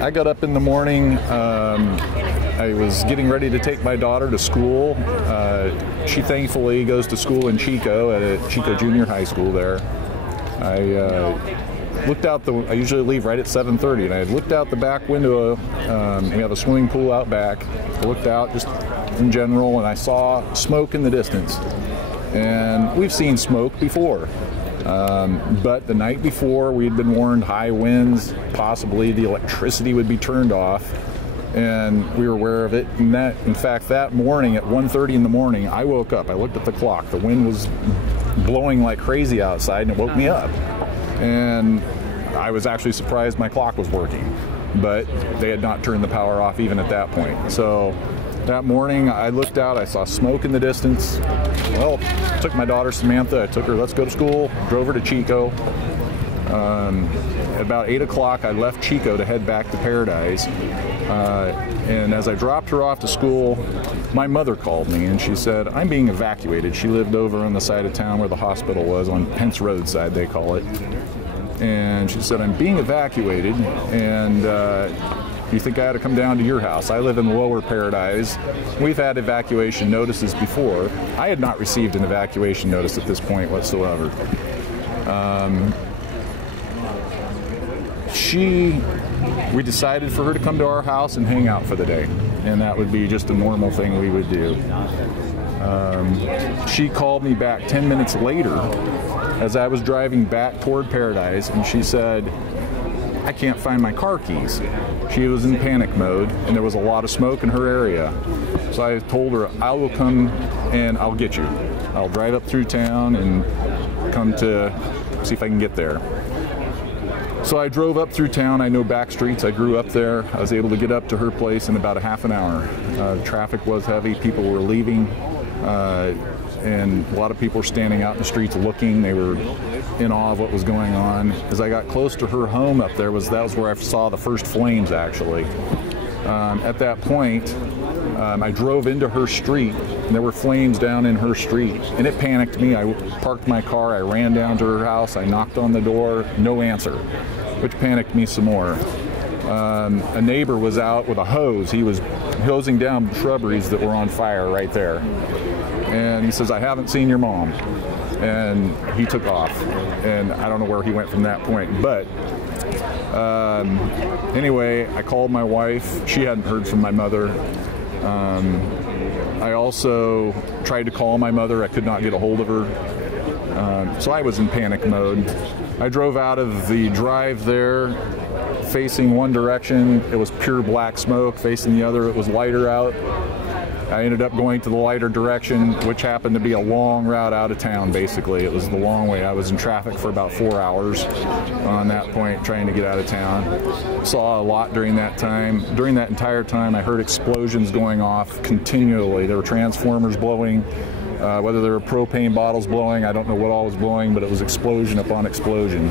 I got up in the morning. I was getting ready to take my daughter to school. She thankfully goes to school in Chico at a Chico Junior High School there. I looked out I usually leave right at 7:30, and I looked out the back window. We have a swimming pool out back. I looked out just in general, and I saw smoke in the distance. And we've seen smoke before. But the night before, we had been warned high winds, possibly the electricity would be turned off, and we were aware of it. And in fact, that morning at 1:30 in the morning, I woke up. I looked at the clock. The wind was blowing like crazy outside, and it woke me up. And I was actually surprised my clock was working, but they had not turned the power off even at that point. So that morning, I looked out, I saw smoke in the distance. Well, took my daughter Samantha, I took her, let's go to school, drove her to Chico. At about 8 o'clock, I left Chico to head back to Paradise. And as I dropped her off to school, my mother called me and she said, I'm being evacuated. She lived over on the side of town where the hospital was, on Pence Roadside, they call it. And she said, I'm being evacuated, and you think I ought to come down to your house? I live in Lower Paradise. We've had evacuation notices before. I had not received an evacuation notice at this point whatsoever. We decided for her to come to our house and hang out for the day, and that would be just a normal thing we would do. She called me back 10 minutes later as I was driving back toward Paradise, and she said, I can't find my car keys. She was in panic mode, and there was a lot of smoke in her area. So I told her, I will come and I'll get you. I'll drive up through town and come to see if I can get there. So I drove up through town. I know back streets. I grew up there. I was able to get up to her place in about a half an hour. Traffic was heavy. People were leaving. And a lot of people were standing out in the streets looking. They were in awe of what was going on. As I got close to her home up there, that was where I saw the first flames, actually. At that point, I drove into her street, and there were flames down in her street, and it panicked me. I parked my car, I ran down to her house, I knocked on the door, no answer, which panicked me some more. A neighbor was out with a hose. He was hosing down shrubberies that were on fire right there. And he says, I haven't seen your mom. And he took off. And I don't know where he went from that point. But anyway, I called my wife. She hadn't heard from my mother. I also tried to call my mother. I could not get a hold of her. So I was in panic mode. I drove out of the drive there, facing one direction. It was pure black smoke. Facing the other, it was lighter out. I ended up going to the lighter direction, which happened to be a long route out of town, basically. It was the long way. I was in traffic for about 4 hours on that point, trying to get out of town. Saw a lot during that time. During that entire time, I heard explosions going off continually. There were transformers blowing, whether there were propane bottles blowing, I don't know what all was blowing, but it was explosion upon explosion.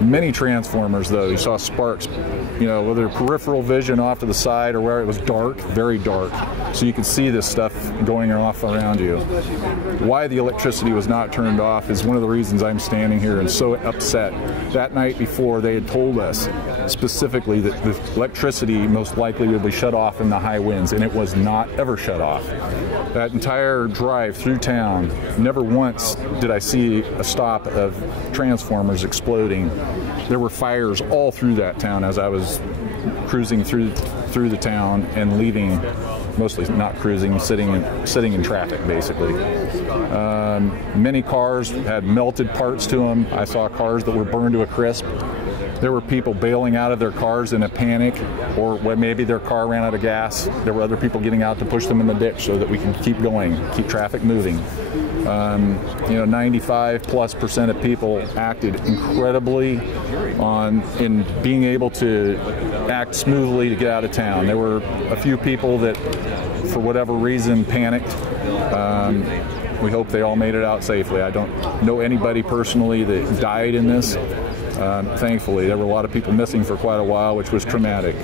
Many transformers, though. You saw sparks, whether peripheral vision off to the side or where it was dark, very dark. So you could see this stuff going off around you. Why the electricity was not turned off is one of the reasons I'm standing here and so upset. That night before, they had told us specifically that the electricity most likely would be shut off in the high winds, and it was not ever shut off. That entire drive through town, never once did I see a stop of transformers exploding. There were fires all through that town as I was cruising through the town and leaving, mostly not cruising, sitting in traffic, basically. Many cars had melted parts to them. I saw cars that were burned to a crisp. There were people bailing out of their cars in a panic, or when maybe their car ran out of gas. There were other people getting out to push them in the ditch so that we can keep going, keep traffic moving. 95+% of people acted incredibly in being able to act smoothly to get out of town. There were a few people that, for whatever reason, panicked. We hope they all made it out safely. I don't know anybody personally that died in this. Thankfully, there were a lot of people missing for quite a while, which was traumatic.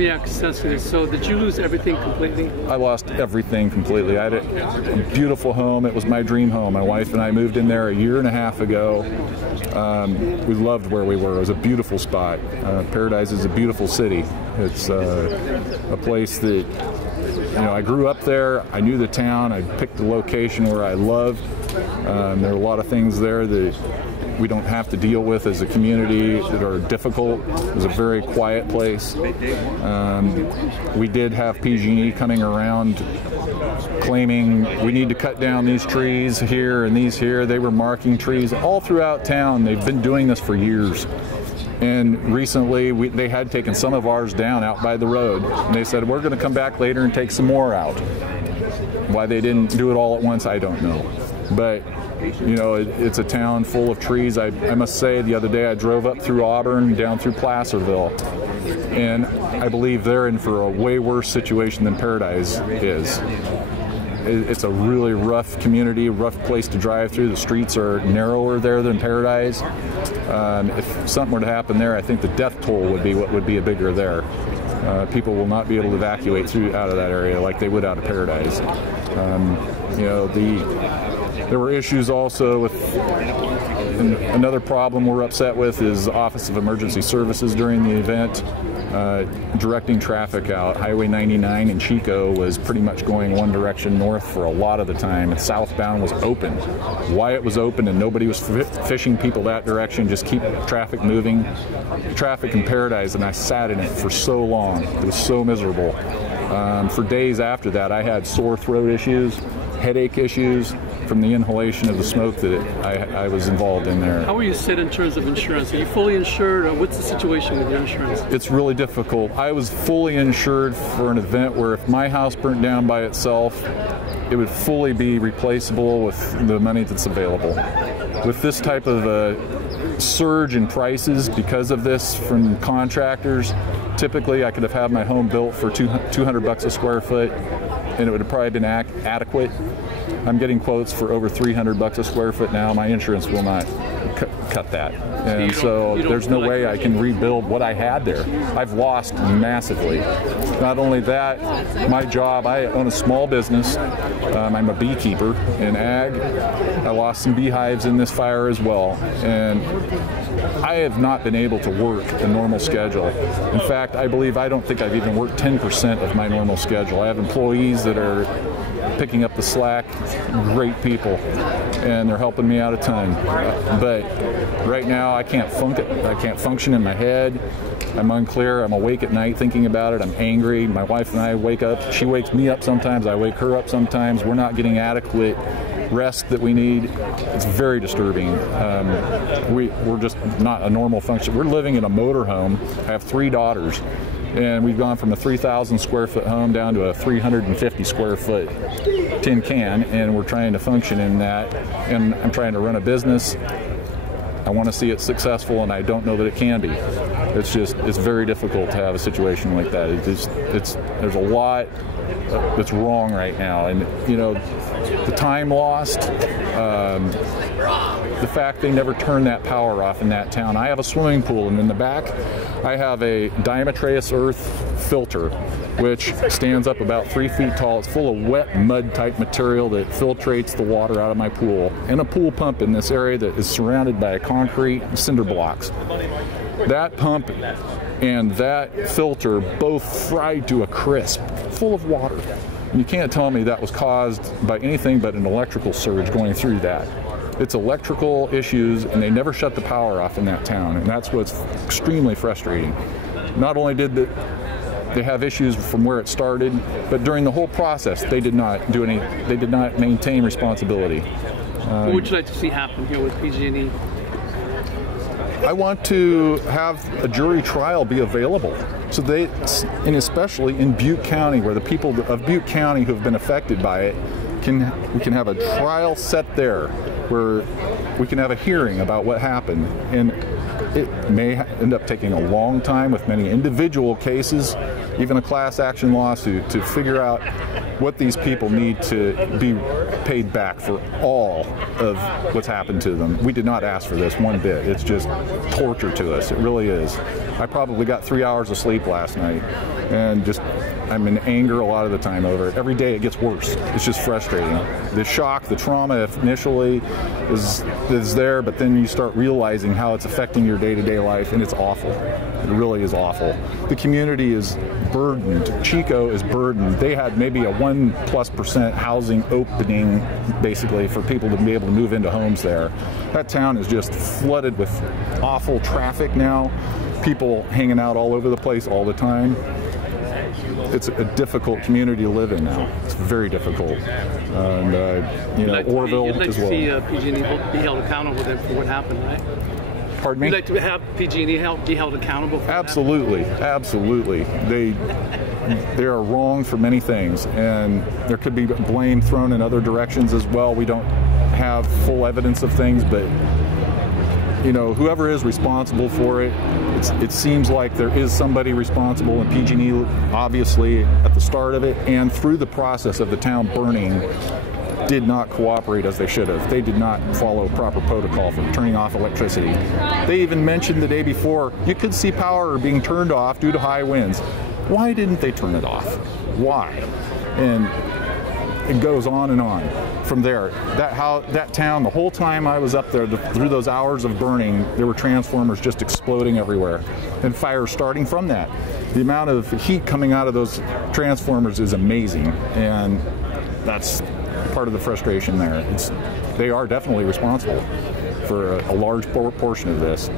Yeah, so did you lose everything completely? I lost everything completely. I had a beautiful home. It was my dream home. My wife and I moved in there a year and a half ago. We loved where we were. It was a beautiful spot. Paradise is a beautiful city. It's a place that, I grew up there. I knew the town. I picked the location where I loved. There are a lot of things there that we don't have to deal with as a community that are difficult. It was a very quiet place. We did have PG&E coming around claiming we need to cut down these trees here and these here. They were marking trees all throughout town. They've been doing this for years. And recently they had taken some of ours down out by the road. And they said, we're going to come back later and take some more out. Why they didn't do it all at once, I don't know. But it's a town full of trees. I must say, the other day I drove up through Auburn, down through Placerville, and I believe they're in for a way worse situation than Paradise is. It's a really rough community, rough place to drive through. The streets are narrower there than Paradise. If something were to happen there, I think the death toll would be what would be a bigger there. People will not be able to evacuate out of that area like they would out of Paradise. There were issues also with, another problem we're upset with is the Office of Emergency Services during the event, directing traffic out. Highway 99 in Chico was pretty much going one direction north for a lot of the time, and southbound was open. Why it was open and nobody was fishing people that direction, just keep traffic moving. Traffic in Paradise, and I sat in it for so long. It was so miserable. For days after that, I had sore throat issues, headache issues from the inhalation of the smoke that I was involved in there. How are you set in terms of insurance? Are you fully insured, or what's the situation with your insurance? It's really difficult. I was fully insured for an event where if my house burnt down by itself, it would fully be replaceable with the money that's available. With this type of a surge in prices because of this from contractors, typically I could have had my home built for $200 a square foot, and it would have probably been adequate. I'm getting quotes for over $300 a square foot now. My insurance will not cut that. And so there's no way I can rebuild what I had there. I've lost massively. Not only that, my job, I own a small business. I'm a beekeeper in ag. I lost some beehives in this fire as well. And I have not been able to work a normal schedule. In fact, I don't think I've even worked 10% of my normal schedule. I have employees that are picking up the slack, great people, and they're helping me out a ton. But right now I can't function in my head. I'm unclear. I'm awake at night thinking about it. I'm angry. My wife and I wake up. She wakes me up sometimes. I wake her up sometimes. We're not getting adequate rest that we need. It's very disturbing. We're just not a normal function. We're living in a motorhome. I have 3 daughters. And we've gone from a 3,000 square foot home down to a 350 square foot tin can, and we're trying to function in that. And I'm trying to run a business. I want to see it successful, and I don't know that it can be. It's very difficult to have a situation like that. There's a lot that's wrong right now, and the time lost, the fact they never turned that power off in that town. I have a swimming pool, and in the back I have a diamatreous earth filter which stands up about 3 feet tall. It's full of wet mud type material that filtrates the water out of my pool, and a pool pump in this area that is surrounded by concrete cinder blocks. That pump and that filter both fried to a crisp, full of water. And you can't tell me that was caused by anything but an electrical surge going through that. It's electrical issues, and they never shut the power off in that town, and that's what's extremely frustrating. Not only did they have issues from where it started, but during the whole process, they did not maintain responsibility. What would you like to see happen here with PG&E? I want to have a jury trial be available, so and especially in Butte County, where the people of Butte County who have been affected by it, we can have a trial set there, where we can have a hearing about what happened. And it may end up taking a long time with many individual cases, even a class action lawsuit, to figure out what these people need to be paid back for all of what's happened to them. We did not ask for this one bit. It's just torture to us. It really is. I probably got 3 hours of sleep last night. and just I'm in anger a lot of the time over it. Every day it gets worse. It's just frustrating. The shock, the trauma initially is there, but then you start realizing how it's affecting your day-to-day life, and it's awful. It really is awful. The community is burdened. Chico is burdened. They had maybe a 1+% housing opening, basically, for people to be able to move into homes there. That town is just flooded with awful traffic now. People hanging out all over the place all the time. It's a difficult community to live in now. It's very difficult. And, you know, Orville as well. You'd like to see PG&E be held accountable then for what happened, right? Pardon me? You'd like to have PG&E be held accountable for Absolutely, absolutely. They are wrong for many things, and there could be blame thrown in other directions as well. We don't have full evidence of things, but you know, whoever is responsible for it, it seems like there is somebody responsible, and PG&E obviously at the start of it and through the process of the town burning did not cooperate as they should have. They did not follow proper protocol for turning off electricity. They even mentioned the day before you could see power being turned off due to high winds. Why didn't they turn it off? Why? And it goes on and on from there. That town, the whole time I was up there, through those hours of burning, there were transformers just exploding everywhere and fire starting from that. The amount of heat coming out of those transformers is amazing, and that's part of the frustration there. They are definitely responsible for a large portion of this.